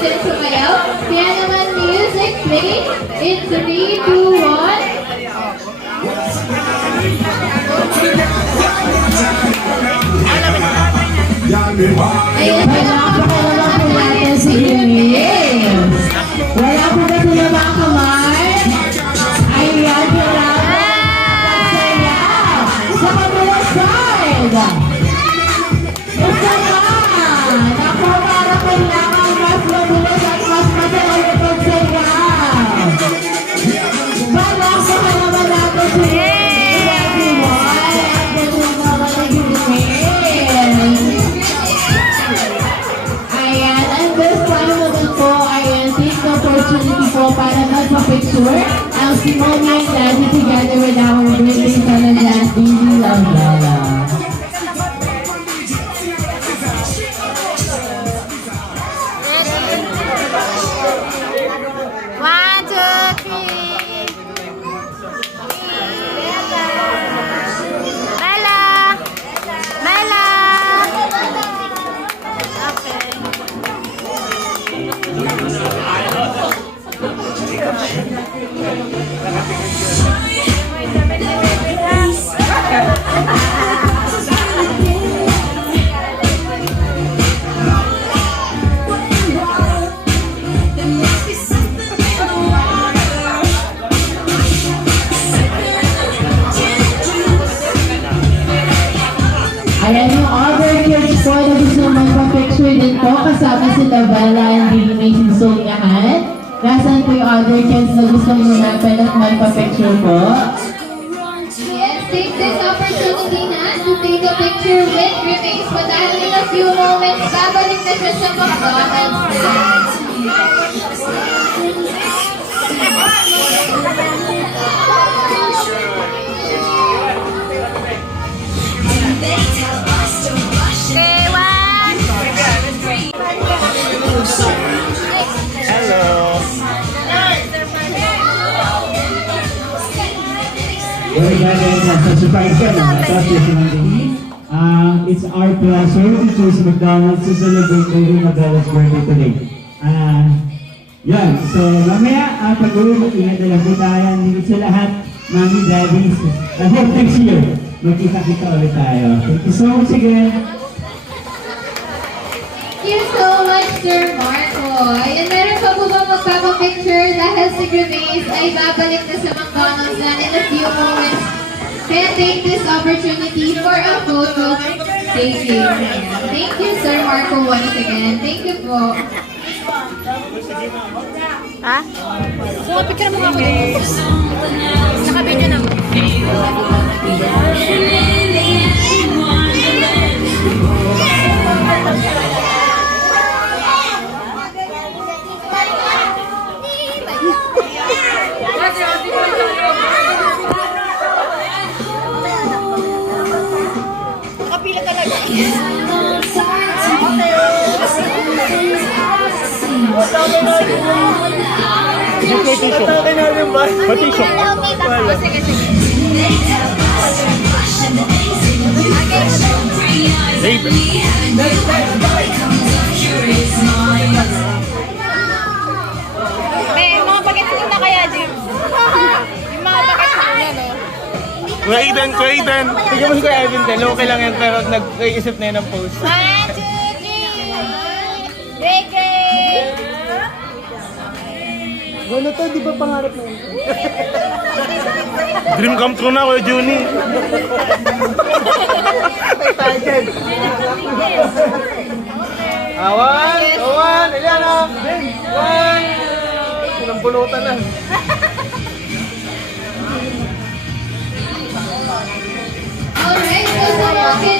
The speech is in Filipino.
din sumayaw. Piano Man Music, play in 3, 2, 1. Ayan, Wala po natin si Iris. Wala po na sila mga kamay. Ayan, wala po. Pagsaya. Sa kabilang side. Isa na. Naku, para kailangan mas mabulas at mas matagal na pagsaya. Balak sa kalaman natin si Iris. Everyone. And then we'll naman nag-Iris. Ayan, and this time naman po, ayan, take the opportunity po para magpa-picture ang si Mommy and Daddy together with our birthday celebrant, Baby Lavella. One, two, three. Bella. Bella. Okay. Ayan yung other kids po na gusto magpa-picture din po kasama si Lavella and Baby Mason Solyahan. Nasaan po yung other kids na gusto munapin at magpa-picture po? Yes, take this opportunity na to take a picture with Remains. But dahil in a few moments, babalik na siya sa McDonald's. Okay, one. Very good, surprise ka na. It's our pleasure to choose McDonald's to celebrate Baby Lavella's birthday today. Yan, so mamaya pag-uwi, inadala po tayo dito sa lahat, Mommy, Daddy. I hope next year, magkita-kita ulit tayo. Thank you so much again. Thank you so much, Sir Marco. Ayan, meron pa po ba magpapapicture dahil si Remains ay babalik na sa McDonald's na in a few moments. Kaya take this opportunity for a photo taking. Thank you, Sir Marco, once again. Thank you po. Ha? So, picture mo nga ako dito. Naka-video na mo. Nakapila talaga. Sige, sige. May mga bagets na kaya, Jim? Yung mga bagets na yan, no? Kuya Eden. Tignan mo si Kuya Eden din. Okay lang yan, pero nag-iisip na yun ng post. 1, 2, 3. Great, great. Ano to? Di ba pangarap mo? Dream come true na, Kuya Juni. Awan! Ilan o? One! Pulang-pulutan na. Alright, so sa mga kids